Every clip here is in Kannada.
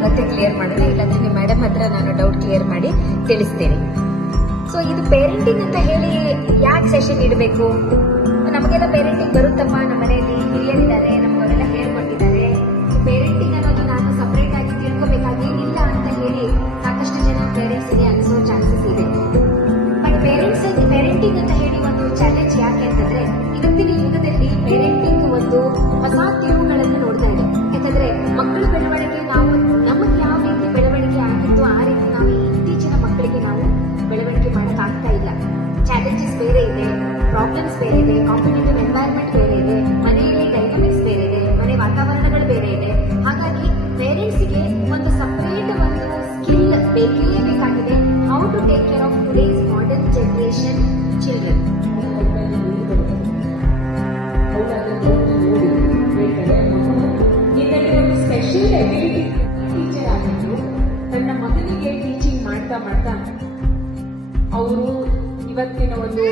ಇವತ್ತೇ ಕ್ಲಿಯರ್ ಮಾಡೋಣ, ಇಲ್ಲಾಂದ್ರೆ ನಿಮ್ಮ ಮೇಡಮ್ ಹತ್ರ ನಾನು ಡೌಟ್ ಕ್ಲಿಯರ್ ಮಾಡಿ ತಿಳಿಸ್ತೇನೆ. ಸೊ ಇದು ಪೇರೆಂಟಿಂಗ್ ಅಂತ ಹೇಳಿ ಯಾಕೆ ಸೆಷನ್ ಇಡಬೇಕು? ನಮಗೆಲ್ಲ ಪೇರೆಂಟಿಂಗ್ ಬರುತ್ತಪ್ಪ, ನಮ್ಮ ಮನೆಯಲ್ಲಿ ಹಿರಿಯರಿದ್ದಾರೆ, ನಮಗೆಲ್ಲ ಹೇಳ್ಕೊಟ್ಟಿದ್ದಾರೆ. ಪೇರೆಂಟಿಂಗ್ ಅನ್ನೋದು ನಾನು ಸಪರೇಟ್ ಆಗಿ ತಿಳ್ಕೊಬೇಕಾಗೇನಿಲ್ಲ ಅಂತ ಹೇಳಿ ಸಾಕಷ್ಟು ಜನ ಪೇರೆಂಟ್ಸ್ಗೆ ಅನಿಸೋ ಚಾನ್ಸಸ್ ಇದೆ. ಬಟ್ ಪೇರೆಂಟಿಂಗ್ ಅಂತ ಹೇಳಿ ಒಂದು ಚಾಲೆಂಜ್ ಯಾಕೆ ಅಂತಂದ್ರೆ, ಇವತ್ತಿನ ಯುಗದಲ್ಲಿ ಪೇರೆಂಟಿಂಗ್ ಒಂದು ಹೊಸ ತಿರುವುಗಳನ್ನು ನೋಡ್ತಾ ಇದೆ. ಯಾಕಂದ್ರೆ ಮಕ್ಕಳ ಬೆಳವಣಿಗೆ ನಾವು ನಮಗೆ ಯಾವ ರೀತಿ ಬೆಳವಣಿಗೆ ಆಗಿತ್ತು ಆ ರೀತಿ ನಾವು ಇತ್ತೀಚಿನ ಮಕ್ಕಳಿಗೆ ನಾವು ಬೆಳವಣಿಗೆ ಮಾಡೋಕ್ಕಾಗ್ತಾ ಇಲ್ಲ. ಚಾಲೆಂಜಸ್ ಬೇರೆ ಇದೆ, ಪ್ರಾಬ್ಲಮ್ಸ್ ಬೇರೆ ಇದೆ, ಕಾಂಪಿಟೇಟಿವ್ ಎನ್ವೈರನ್ಮೆಂಟ್ ಬೇರೆ ಇದೆ, ಮನೆಯಲ್ಲಿ ಡೈನಮಿಕ್ಸ್ ಬೇರೆ ಇದೆ, ಮನೆ ವಾತಾವರಣಗಳು ಬೇರೆ ಇದೆ. ಹಾಗಾಗಿ ಪೇರೆಂಟ್ಸ್ಗೆ ಒಂದು ಸಪರೇಟ್ ಒಂದು ಸ್ಕಿಲ್ ಬೇಕೇ ಬೇಕಾಗಿದೆ. How to take care of today's modern generation children. ಒಂದು ಸ್ಪೆಷಲ್ ಎಬಿಲಿಟಿ ಟೀಚರ್ ಆಗಿದ್ದು ತನ್ನ ಮಗನಿಗೆ ಟೀಚಿಂಗ್ ಮಾಡ್ತಾ ಮಾಡ್ತಾ ಅವರು ಇವತ್ತಿನ ಒಂದು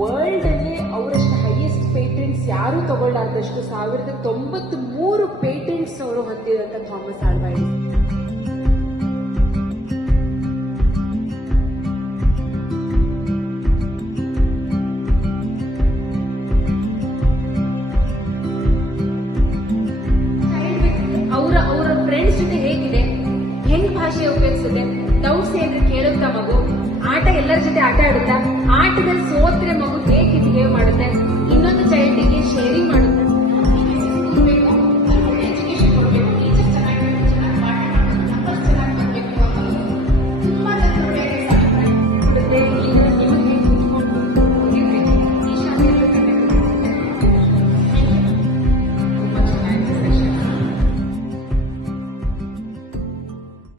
ವರ್ಲ್ಡ್ ಅಲ್ಲಿ ಅವರಷ್ಟು ಹೈಯೆಸ್ಟ್ ಪೇಟೆಂಟ್ಸ್ ಯಾರು ತಗೊಳ್ಳಾರ್ದಷ್ಟು 1093 ಪೇಟೆಂಟ್ಸ್ ಅವರು ಹೊಂದಿದಂತ ಥಾಮಸ್ ಆಲ್ವಾ ಎಡಿಸನ್. ಅವರ ಫ್ರೆಂಡ್ಸ್ ಜೊತೆ ಹೇಗಿದೆ, ಹೆಂಗ್ ಭಾಷೆ ಉಪಯೋಗಿಸುತ್ತೆ, ಡೌಟ್ಸ್ ಏನಾದ್ರು ಕೇಳುತ್ತಾ ಮಗು, ಆಟ ಎಲ್ಲರ ಜೊತೆ ಆಟ ಆಡುತ್ತಾ, ಆಟದಲ್ಲಿ ಸೋತ್ರೆ ಮಗು